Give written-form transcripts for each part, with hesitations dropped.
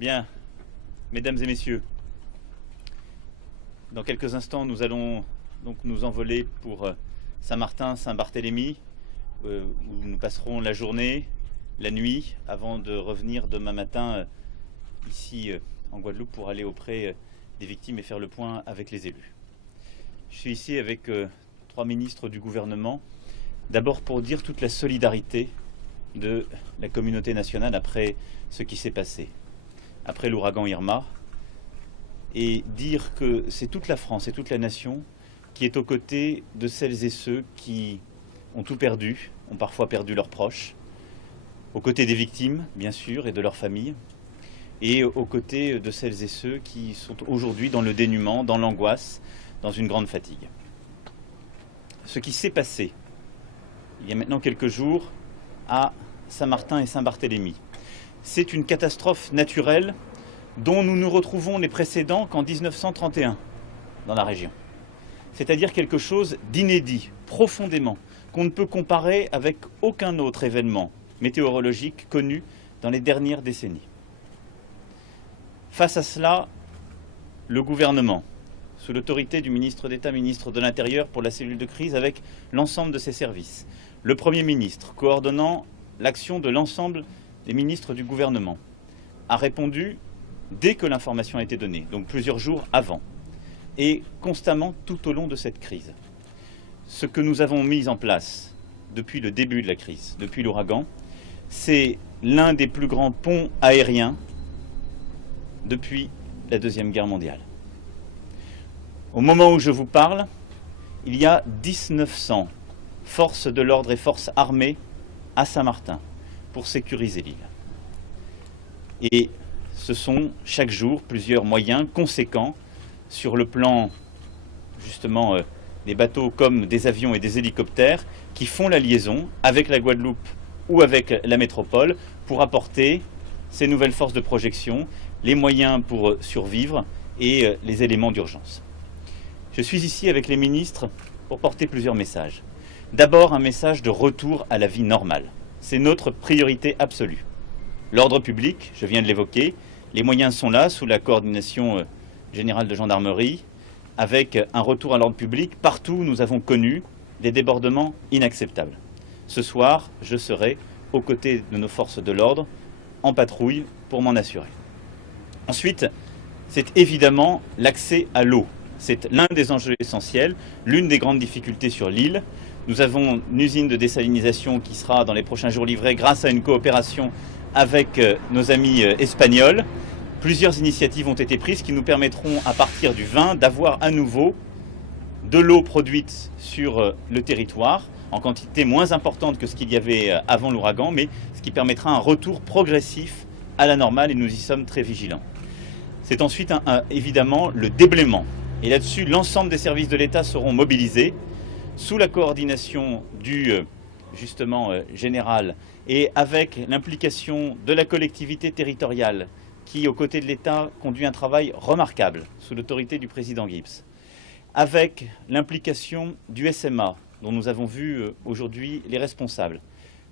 Bien, mesdames et messieurs, dans quelques instants, nous allons donc nous envoler pour Saint-Martin, Saint-Barthélemy, où nous passerons la journée, la nuit, avant de revenir demain matin ici en Guadeloupe pour aller auprès des victimes et faire le point avec les élus. Je suis ici avec 3 ministres du gouvernement, d'abord pour dire toute la solidarité de la communauté nationale après ce qui s'est passé, après l'ouragan Irma, et dire que c'est toute la France et toute la nation qui est aux côtés de celles et ceux qui ont tout perdu, ont parfois perdu leurs proches, aux côtés des victimes, bien sûr, et de leurs familles, et aux côtés de celles et ceux qui sont aujourd'hui dans le dénuement, dans l'angoisse, dans une grande fatigue. Ce qui s'est passé il y a maintenant quelques jours à Saint-Martin et Saint-Barthélemy, c'est une catastrophe naturelle dont nous nous retrouvons les précédents qu'en 1931 dans la région. C'est-à-dire quelque chose d'inédit, profondément, qu'on ne peut comparer avec aucun autre événement météorologique connu dans les dernières décennies. Face à cela, le gouvernement, sous l'autorité du ministre d'État, ministre de l'Intérieur pour la cellule de crise, avec l'ensemble de ses services, le Premier ministre, coordonnant l'action de l'ensemble des ministres du gouvernement, a répondu dès que l'information a été donnée, donc plusieurs jours avant, et constamment tout au long de cette crise. Ce que nous avons mis en place depuis le début de la crise, depuis l'ouragan, c'est l'un des plus grands ponts aériens depuis la Deuxième Guerre mondiale. Au moment où je vous parle, il y a 1900 forces de l'ordre et forces armées à Saint-Martin pour sécuriser l'île. Et ce sont chaque jour plusieurs moyens conséquents sur le plan justement des bateaux comme des avions et des hélicoptères qui font la liaison avec la Guadeloupe ou avec la métropole pour apporter ces nouvelles forces de projection, les moyens pour survivre et les éléments d'urgence. Je suis ici avec les ministres pour porter plusieurs messages. D'abord, un message de retour à la vie normale. C'est notre priorité absolue. L'ordre public, je viens de l'évoquer, les moyens sont là sous la coordination générale de gendarmerie, avec un retour à l'ordre public partout où nous avons connu des débordements inacceptables. Ce soir, je serai aux côtés de nos forces de l'ordre en patrouille pour m'en assurer. Ensuite, c'est évidemment l'accès à l'eau. C'est l'un des enjeux essentiels, l'une des grandes difficultés sur l'île. Nous avons une usine de désalinisation qui sera dans les prochains jours livrée grâce à une coopération avec nos amis espagnols. Plusieurs initiatives ont été prises qui nous permettront à partir du 20 d'avoir à nouveau de l'eau produite sur le territoire en quantité moins importante que ce qu'il y avait avant l'ouragan, mais ce qui permettra un retour progressif à la normale et nous y sommes très vigilants. C'est ensuite évidemment le déblaiement. Et là-dessus, l'ensemble des services de l'État seront mobilisés sous la coordination du général et avec l'implication de la collectivité territoriale qui, aux côtés de l'État, conduit un travail remarquable sous l'autorité du président Gibbs, avec l'implication du SMA, dont nous avons vu aujourd'hui les responsables.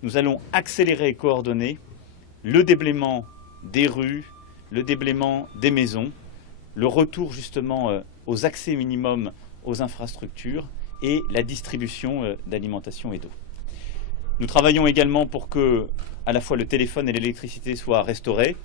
Nous allons accélérer et coordonner le déblaiement des rues, le déblaiement des maisons, le retour justement aux accès minimums aux infrastructures et la distribution d'alimentation et d'eau. Nous travaillons également pour que à la fois le téléphone et l'électricité soient restaurés.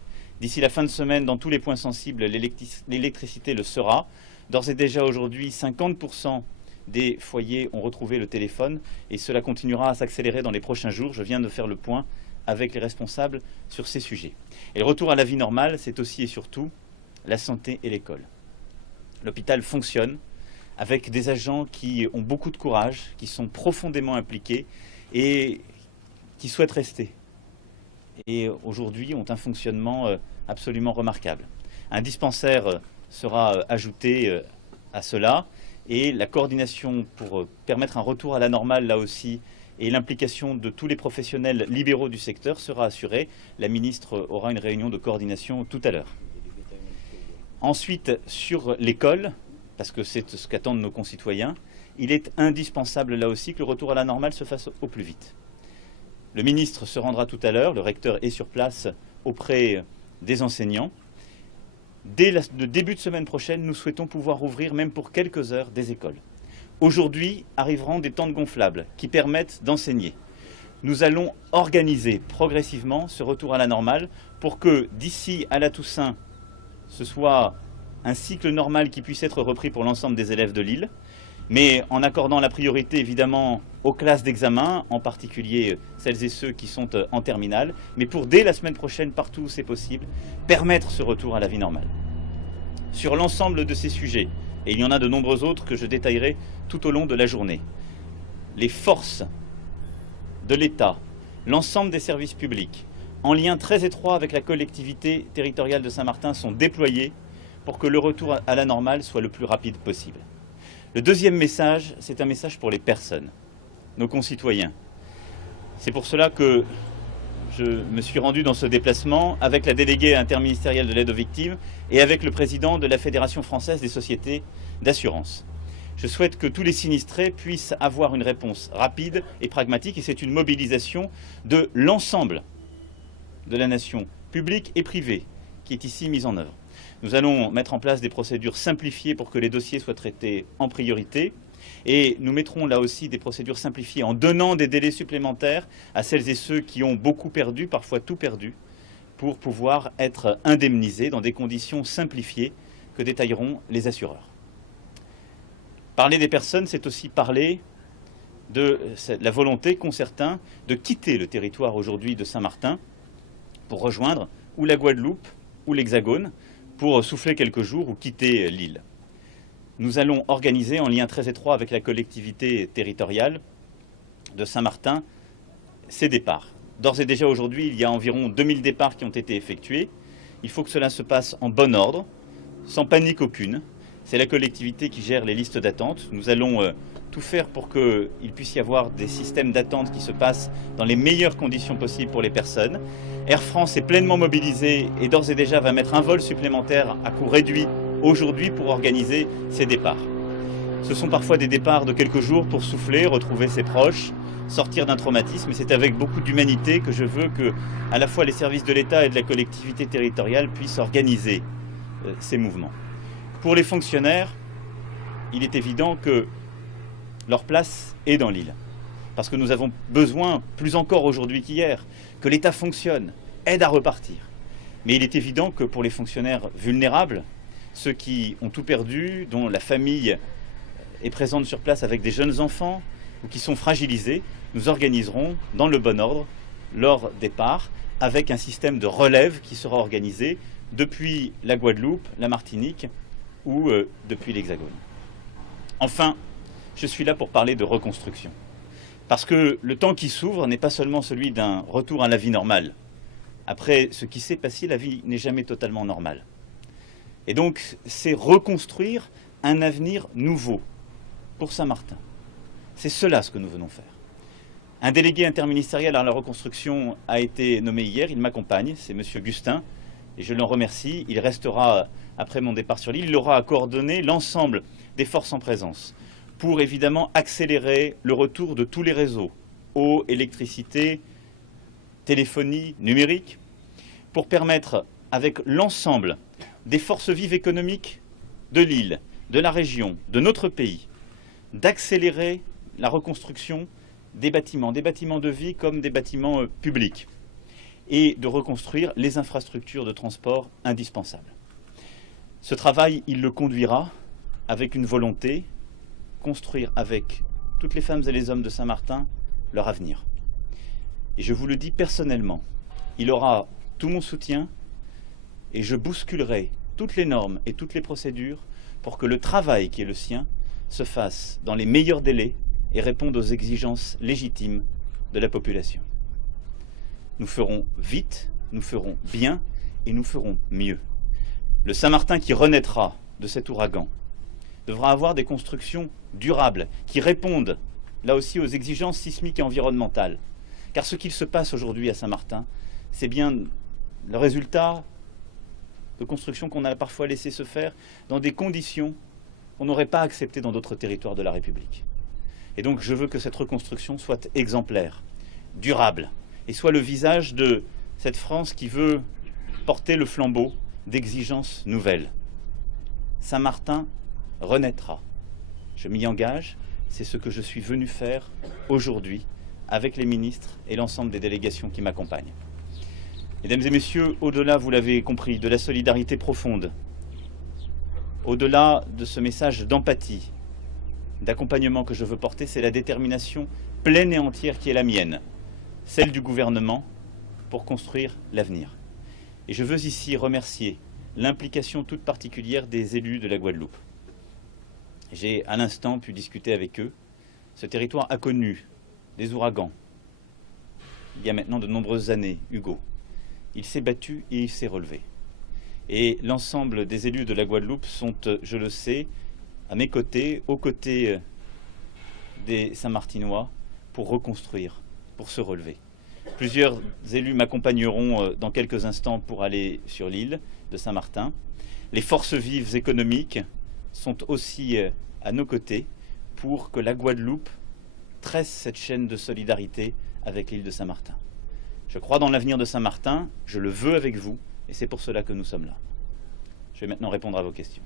D'ici la fin de semaine, dans tous les points sensibles, l'électricité le sera. D'ores et déjà aujourd'hui, 50% des foyers ont retrouvé le téléphone et cela continuera à s'accélérer dans les prochains jours. Je viens de faire le point avec les responsables sur ces sujets. Et le retour à la vie normale, c'est aussi et surtout la santé et l'école. L'hôpital fonctionne avec des agents qui ont beaucoup de courage, qui sont profondément impliqués et qui souhaitent rester. Et aujourd'hui ont un fonctionnement absolument remarquable. Un dispensaire sera ajouté à cela et la coordination pour permettre un retour à la normale là aussi et l'implication de tous les professionnels libéraux du secteur sera assurée. La ministre aura une réunion de coordination tout à l'heure. Ensuite, sur l'école, parce que c'est ce qu'attendent nos concitoyens, il est indispensable là aussi que le retour à la normale se fasse au plus vite. Le ministre se rendra tout à l'heure, le recteur est sur place auprès des enseignants Dès le début de semaine prochaine, nous souhaitons pouvoir ouvrir, même pour quelques heures, des écoles. Aujourd'hui arriveront des tentes gonflables qui permettent d'enseigner. Nous allons organiser progressivement ce retour à la normale pour que d'ici à la Toussaint, ce soit un cycle normal qui puisse être repris pour l'ensemble des élèves de l'île, mais en accordant la priorité évidemment aux classes d'examen, en particulier celles et ceux qui sont en terminale, mais pour dès la semaine prochaine, partout où c'est possible, permettre ce retour à la vie normale. Sur l'ensemble de ces sujets, et il y en a de nombreux autres que je détaillerai tout au long de la journée, les forces de l'État, l'ensemble des services publics, en lien très étroit avec la collectivité territoriale de Saint-Martin, sont déployés pour que le retour à la normale soit le plus rapide possible. Le deuxième message, c'est un message pour les personnes, nos concitoyens. C'est pour cela que je me suis rendu dans ce déplacement avec la déléguée interministérielle de l'aide aux victimes et avec le président de la Fédération française des sociétés d'assurance. Je souhaite que tous les sinistrés puissent avoir une réponse rapide et pragmatique, et c'est une mobilisation de l'ensemble de la nation, publique et privée, qui est ici mise en œuvre. Nous allons mettre en place des procédures simplifiées pour que les dossiers soient traités en priorité, et nous mettrons là aussi des procédures simplifiées en donnant des délais supplémentaires à celles et ceux qui ont beaucoup perdu, parfois tout perdu, pour pouvoir être indemnisés dans des conditions simplifiées que détailleront les assureurs. Parler des personnes, c'est aussi parler de la volonté qu'ont certains de quitter le territoire aujourd'hui de Saint-Martin pour rejoindre ou la Guadeloupe ou l'Hexagone pour souffler quelques jours ou quitter l'île. Nous allons organiser en lien très étroit avec la collectivité territoriale de Saint-Martin ces départs. D'ores et déjà aujourd'hui, il y a environ 2000 départs qui ont été effectués. Il faut que cela se passe en bon ordre, sans panique aucune. C'est la collectivité qui gère les listes d'attente. Nous allons tout faire pour qu'il puisse y avoir des systèmes d'attente qui se passent dans les meilleures conditions possibles pour les personnes. Air France est pleinement mobilisée et d'ores et déjà va mettre un vol supplémentaire à coût réduit aujourd'hui pour organiser ces départs. Ce sont parfois des départs de quelques jours pour souffler, retrouver ses proches, sortir d'un traumatisme. Et c'est avec beaucoup d'humanité que je veux que à la fois les services de l'État et de la collectivité territoriale puissent organiser ces mouvements. Pour les fonctionnaires, il est évident que leur place est dans l'île. Parce que nous avons besoin, plus encore aujourd'hui qu'hier, que l'État fonctionne, aide à repartir. Mais il est évident que pour les fonctionnaires vulnérables, ceux qui ont tout perdu, dont la famille est présente sur place avec des jeunes enfants ou qui sont fragilisés, nous organiserons dans le bon ordre leur départ avec un système de relève qui sera organisé depuis la Guadeloupe, la Martinique ou depuis l'Hexagone. Enfin, je suis là pour parler de reconstruction. Parce que le temps qui s'ouvre n'est pas seulement celui d'un retour à la vie normale. Après ce qui s'est passé, la vie n'est jamais totalement normale. Et donc, c'est reconstruire un avenir nouveau pour Saint-Martin. C'est cela ce que nous venons faire. Un délégué interministériel à la reconstruction a été nommé hier, il m'accompagne, c'est M. Gustin, et je l'en remercie. Il restera après mon départ sur l'île, il aura à coordonner l'ensemble des forces en présence pour évidemment accélérer le retour de tous les réseaux, eau, électricité, téléphonie, numérique, pour permettre avec l'ensemble des forces vives économiques de l'île, de la région, de notre pays, d'accélérer la reconstruction des bâtiments de vie comme des bâtiments publics, et de reconstruire les infrastructures de transport indispensables. Ce travail, il le conduira avec une volonté, construire avec toutes les femmes et les hommes de Saint-Martin leur avenir. Et je vous le dis personnellement, il aura tout mon soutien et je bousculerai toutes les normes et toutes les procédures pour que le travail qui est le sien se fasse dans les meilleurs délais et réponde aux exigences légitimes de la population. Nous ferons vite, nous ferons bien et nous ferons mieux. Le Saint-Martin qui renaîtra de cet ouragan devra avoir des constructions durables qui répondent là aussi aux exigences sismiques et environnementales. Car ce qu'il se passe aujourd'hui à Saint-Martin, c'est bien le résultat de constructions qu'on a parfois laissé se faire dans des conditions qu'on n'aurait pas acceptées dans d'autres territoires de la République. Et donc je veux que cette reconstruction soit exemplaire, durable, et soit le visage de cette France qui veut porter le flambeau d'exigences nouvelles. Saint-Martin renaîtra. Je m'y engage, c'est ce que je suis venu faire aujourd'hui avec les ministres et l'ensemble des délégations qui m'accompagnent. Mesdames et messieurs, au-delà, vous l'avez compris, de la solidarité profonde, au-delà de ce message d'empathie, d'accompagnement que je veux porter, c'est la détermination pleine et entière qui est la mienne, celle du gouvernement, pour construire l'avenir. Et je veux ici remercier l'implication toute particulière des élus de la Guadeloupe. J'ai à l'instant pu discuter avec eux. Ce territoire a connu des ouragans. Il y a maintenant de nombreuses années, Hugo. Il s'est battu et il s'est relevé. Et l'ensemble des élus de la Guadeloupe sont, je le sais, à mes côtés, aux côtés des Saint-Martinois, pour reconstruire, pour se relever. Plusieurs élus m'accompagneront dans quelques instants pour aller sur l'île de Saint-Martin. Les forces vives économiques sont aussi à nos côtés pour que la Guadeloupe tresse cette chaîne de solidarité avec l'île de Saint-Martin. Je crois dans l'avenir de Saint-Martin, je le veux avec vous, et c'est pour cela que nous sommes là. Je vais maintenant répondre à vos questions.